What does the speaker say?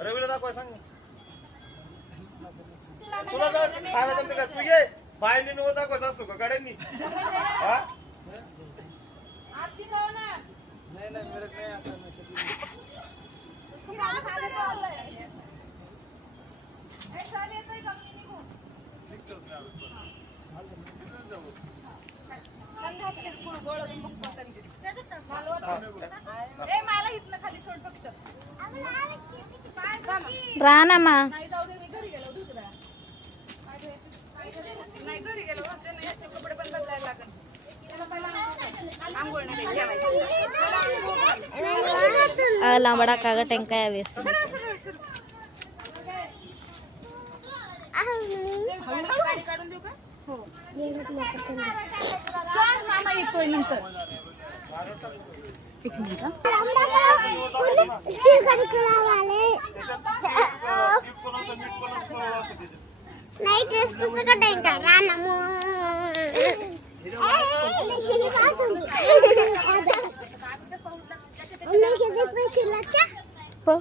रवीला दाखवा सांग तुला खायला जमते का? तू ये बाहेर निवड दाखवत असतो का गाड्यांनी? राणा मा लांबडा कागद टेंकाय वेस मामा येतोय नंतर नाही टेस्ट का टेंका राणा हो